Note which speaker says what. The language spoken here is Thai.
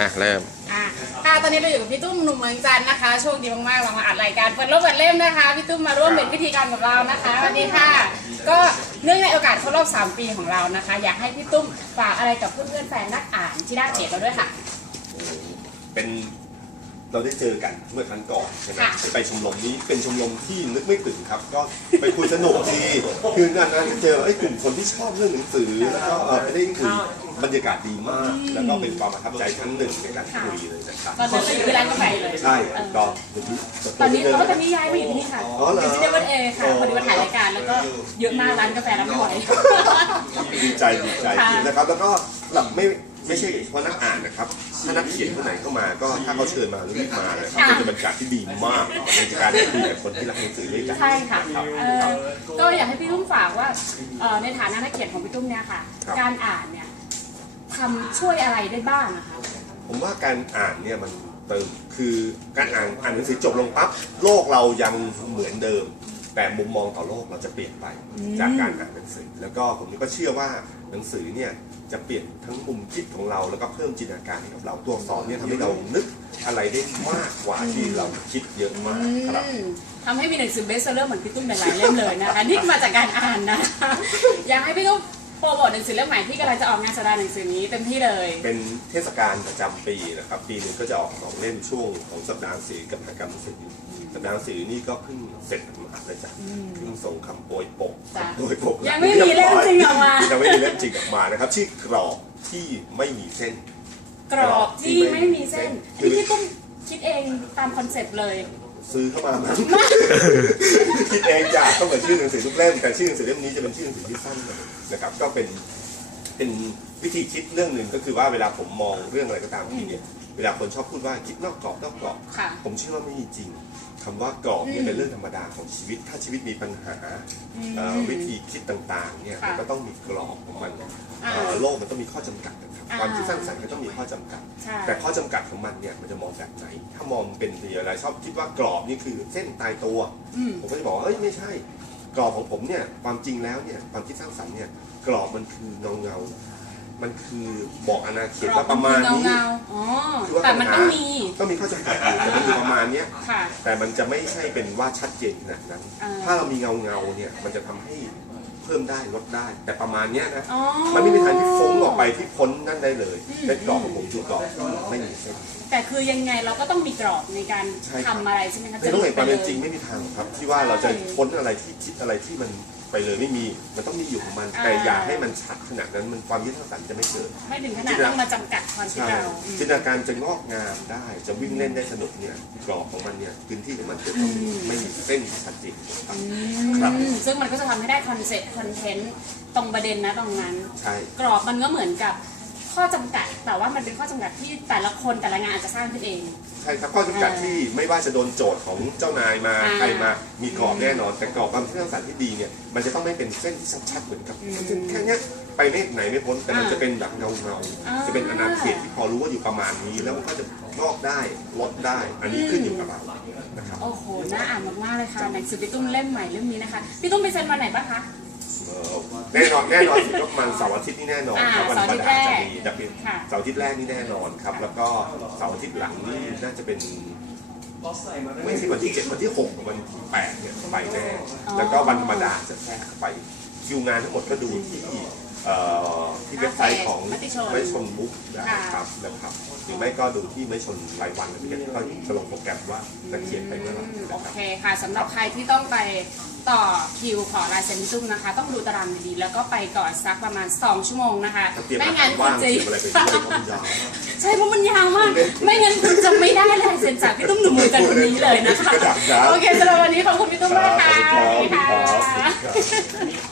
Speaker 1: อะเริ่ม
Speaker 2: อะค่ะตอนนี้เราอยู่กับพี่ตุ้มหนุ่มเมืองจันทร์นะคะ โชคดีมากๆเรามาอัดรายการเปิดรถเปิดเล่มนะคะ พี่ตุ้มมาร่วมเป็นพิธีกรกับเรานะคะสวัสดีค่ะ ก็เนื่องในโอกาสครบรอบ3ปีของเรานะคะ อยากให้พี่ตุ้มฝากอะไรกับเพื่อนๆแฟนนักอ่านที่ได้เพจเราด้วยค่ะ
Speaker 3: เป็น เราได้เจอกันเมื่อครั้งก่อนใช่ไหม
Speaker 2: ค่ะ
Speaker 3: ไปชมรมนี้เป็นชมรมที่นึกไม่ถึงครับ ก็ไปคุยสนุกดีคือนานๆจะเจอไอ้กลุ่มคนที่ชอบเรื่องหนังสือแล้วก็เออไปได้คุยบรรยากาศดีมาก แล้วก็เป็นความประทับใจครั้งหนึ่งในการคุยเลยนะครับ
Speaker 2: ตอนนั้นเราอยู่ที่ร้านกาแฟเลย
Speaker 3: ใช่
Speaker 2: เออ
Speaker 3: ก็เมื่อกี้
Speaker 2: ตอนนี้เราก็ตอนนี้ย้ายมาอยู่ที่นี่ค่ะ
Speaker 3: อ๋อเหรอ
Speaker 2: อยู่ที่เดวิดเอค่ะพอดีมาถ่ายรายการแล้วก็เยอะมากร้านกาแฟรับไม่ไหว
Speaker 3: ดีใจดีใจ
Speaker 2: ค่ะ
Speaker 3: นะครับแล้วก็หลับไม่ ไม่ใช่เพราะนักอ่านนะครับ ถ้านักเขียนคนไหนเข้ามาก็ถ้าเขาเชิญมารีบมาเลยครับเป็นบรรยากาศที่ดีมากในการคุยกับคนที่รักหนังสือด้วยกัน
Speaker 2: ใช่ค่ะ
Speaker 3: ครับ
Speaker 2: เออก็อยากให้พี่ตุ้มฝากว่าเอ่อในฐานะนักเขียนของพี่ตุ้มเนี่ยค่ะ
Speaker 3: ครับ
Speaker 2: การอ่านเนี่ยทำช่วยอะไรได้บ้างนะคะ
Speaker 3: ผมว่าการอ่านเนี่ยมันเติมคือการอ่านอ่านหนังสือจบลงปั๊บโลกเรายังเหมือนเดิม แต่มุมมองต่อโลกเราจะเปลี่ยนไปจากการอ่านหนังสือ แล้วก็ผมก็เชื่อว่าหนังสือเนี่ยจะเปลี่ยนทั้งมุมคิดของเราแล้วก็เพิ่มจินตนาการให้กับเราตัวอักษรเนี่ยทำให้เรานึกอะไรได้มากกว่าที่เราคิดเยอะมากครับ
Speaker 2: อืมทำให้มีหนังสือเบสเซอร์เหมือนพี่ตุ้มหลายๆเล่มเลยนะคะนี่มาจากการอ่านนะคะอยากให้พี่ตุ้ม โปรโมทหนังสือเล่มใหม่ที่กำลังจะออกงานแสดงหนังสือนี้เต็มที่เลย
Speaker 3: เป็นเทศกาลประจำปีนะครับ ปีหนึงก็จะออกสองเล่มช่วงของสัปดาห์หนังสือกับมหกรรมหนังสือสัปดาห์หนังสือนี่ก็เพิ่งเสร็จมาเลยจ้ะเพิ่งส่งคำโปรยปก
Speaker 2: จ้ะ
Speaker 3: คำโปรยปก
Speaker 2: ยังไม่มีเล่มจริงออกมา
Speaker 3: ยังไม่มีเล่มจริงออกมานะครับชื่อกรอบที่ไม่มีเส้น
Speaker 2: กรอบที่ไม่มีเส้นอันนี้พี่ตุ้มคิดเองตามคอนเซปต์เลย
Speaker 3: ซื้อเข้ามามั้งคิดเองจากต้องเหมือนชื่อหนังสือทุกเล่มแต่ชื่อหนังสือเล่มนี้จะเป็นชื่อหนังสือที่สั้นนะครับ ก็เป็นเป็นวิธีคิดเรื่องหนึ่งก็คือว่าเวลาผมมองเรื่องอะไรก็ตามทีเนี่ย วลาคนชอบพูดว่าคิดนอกกรอบนอกกรอบ
Speaker 2: ค่ะ
Speaker 3: ผมเชื่อว่าไม่มีจริงคำว่ากรอบเนี่ยเป็นเรื่องธรรมดาของชีวิต ถ้าชีวิตมีปัญหาเอ่อวิธีคิดต่างๆเนี่ย
Speaker 2: ค่ะ
Speaker 3: มันก็ต้องมีกรอบของมัน
Speaker 2: อ่า
Speaker 3: เอ่อโลกมันต้องมีข้อจำกัดนะครับ
Speaker 2: อ่า
Speaker 3: ความคิดสร้างสรรค์ก็ต้องมีข้อจำกัด
Speaker 2: ใช่
Speaker 3: แต่ข้อจำกัดของมันเนี่ยมันจะมองแบบไหน ถ้ามองเป็นเอะไรชอบคิดว่ากรอบนี่คือเส้นตายตัว
Speaker 2: อืม
Speaker 3: ผมก็จะบอกว่าเอ้ยไม่ใช่ กรอบของผมเนี่ยความจริงแล้วเนี่ยความคิดสร้างสรรค์เนี่ยกรอบมันคือเงาเงาๆ มันคือบอกอนาเขตว่าประมาณนี้
Speaker 2: เงาๆอ๋อ
Speaker 3: คือว่า
Speaker 2: แต่มันต้องมี
Speaker 3: ต้องมีข้อจำกัดอยู่แต่มันอยู่ประมาณเนี้ย
Speaker 2: ค่ะ
Speaker 3: แต่มันจะไม่ใช่เป็นว่าชัดเจนขนาดนั้น
Speaker 2: อ่า
Speaker 3: ถ้าเรามีเงาเงาๆเนี่ย มันจะทำให้เพิ่มได้ลดได้ แต่ประมาณเนี้ยนะ
Speaker 2: อ๋อ
Speaker 3: มันไม่มีทางที่ฟุ้งออกไปที่พ้นนั่นได้เลย
Speaker 2: อืม
Speaker 3: เป็นกรอบของผมคือกรอบที่ไม่มีเส้น
Speaker 2: แต่คือยังไงเราก็ต้องมีกรอบในการ
Speaker 3: ใช่ครับ
Speaker 2: ทำอะไรใช่ไหมคะ
Speaker 3: ในโลกแห่งความเป็นจริง
Speaker 2: จะ
Speaker 3: ไม่มีทางครับ ที่ว่าเราจะ
Speaker 2: ใช่
Speaker 3: พ้นอะไรที่คิดอะไรที่มัน ไปเลยไม่มี มันต้องมีอยู่ของมัน
Speaker 2: อ่า
Speaker 3: แต่อย่าให้มันชัดขนาดนั้น มันความคิดสร้างสรรค์จะไม่เกิด
Speaker 2: ไม่ถึงขนาดต้องมาจำกัดความคิด
Speaker 3: ใช่
Speaker 2: เราอืม
Speaker 3: จินตนาการจะงอกงามได้ จะวิ่งเล่นได้สนุกเนี่ย กรอบของมันเนี่ย พื้นที่ของมันจะต้องไม่มีเส้นชัดเจนครับ ครับ
Speaker 2: อืมซึ่งมันก็จะทำให้ได้คอนเซ็ปต์คอนเทนต์ตรงประเด็นนะตรงนั้น
Speaker 3: ใช่
Speaker 2: กรอบมันก็เหมือนกับข้อจำกัด แต่ว่ามันเป็นข้อจำกัดที่แต่ละคนแต่ละงานอาจจะสร้างขึ้นเอง
Speaker 3: ใช่ครับข้อจำกัดที่ไม่ว่าจะโดนโจทย์ของเจ้านายมา
Speaker 2: อ่า
Speaker 3: ใครมามีกรอบแน่นอน แต่กรอบความคิดสร้างสรรค์ที่ดีเนี่ยมันจะต้องไม่เป็นเส้นที่ชัดๆเหมือนกับ
Speaker 2: อืม
Speaker 3: เส้นแค่เนี้ยไปไม่ไหนไม่พ้นแต่มัน
Speaker 2: อ่า
Speaker 3: จะเป็นแบบเงาเงาๆ
Speaker 2: อ่า
Speaker 3: จะเป็นอนาเขตที่พอรู้ว่าอยู่ประมาณนี้ แล้วมันก็จะงอกได้ลดได้ อันนี้ขึ้นอยู่กับเรานะครับ
Speaker 2: โอ้โหน่าอ่านมากๆเลยค่ะหนังสือพี่ตุ้มเล่มใหม่เล่มนี้นะคะพี่ตุ้มไปเซ็นวันไหนบ้างคะ
Speaker 3: เอ่อ แน่นอนแน่นอนสิก็ประมาณเสาร์อาทิตย์นี่แน่นอนครับ
Speaker 2: อ่า
Speaker 3: วัน
Speaker 2: เสาร์
Speaker 3: ธร
Speaker 2: อารทิตย์
Speaker 3: มดาจะ
Speaker 2: แรก
Speaker 3: มีจะเป็น
Speaker 2: ค่ะ
Speaker 3: เสาร์อาทิตย์แรกนี่แน่นอนครับ แล้วก็เสาร์อาทิตย์หลังนี่น่าจะเป็นไม่ใช่วันที่7วันที่6กับวันที่8เนี่ยไปแน่แล้วก็วันธรรมดาจะแทรกไปคิวงานทั้งหมดก็ดูที่ เอ่อที่เว็บไซต์ของ
Speaker 2: มติชน
Speaker 3: ไม่ชนบุ๊กนะ
Speaker 2: ค่ะ
Speaker 3: ครับนะครับหรือไม่ก็ดูที่ไม่ชนรายวันอะไรเงี้ยก็จะลงโปรแกรมว่าจะเขียนไปเมื่อไหร่
Speaker 2: อืม
Speaker 3: นะ
Speaker 2: โอ
Speaker 3: ครับ
Speaker 2: เคค่ะสำหรับใครที่ต้องไปต่อคิวขอลายเซ็นพี่ตุ้มนะคะ ต้องดูตารางดีๆแล้วก็ไปก่อนสักประมาณ 2 ชั่วโมงนะคะ
Speaker 3: ถ้าเตรียม
Speaker 2: ไม่
Speaker 3: อาหา
Speaker 2: งั้
Speaker 3: ร
Speaker 2: นคุ
Speaker 3: ว่า
Speaker 2: ณ
Speaker 3: ง
Speaker 2: จะ
Speaker 3: เตรียมอะไรไปด้วยเพราะมันยาวมาก
Speaker 2: ใช่เพราะมันยาวมาก ไม่งั้นคุณจะไม่ได้ลายเซ็นจากพี่ตุ้มหนุ่มมือจันทร์คนนี้เลยนะคะ
Speaker 3: ครับ
Speaker 2: โอเคสำหรับวันนี้ขอบคุณพี่ตุ้มมากค่ะ
Speaker 3: ครับ
Speaker 2: สวัสดีค่ะ
Speaker 3: ครับ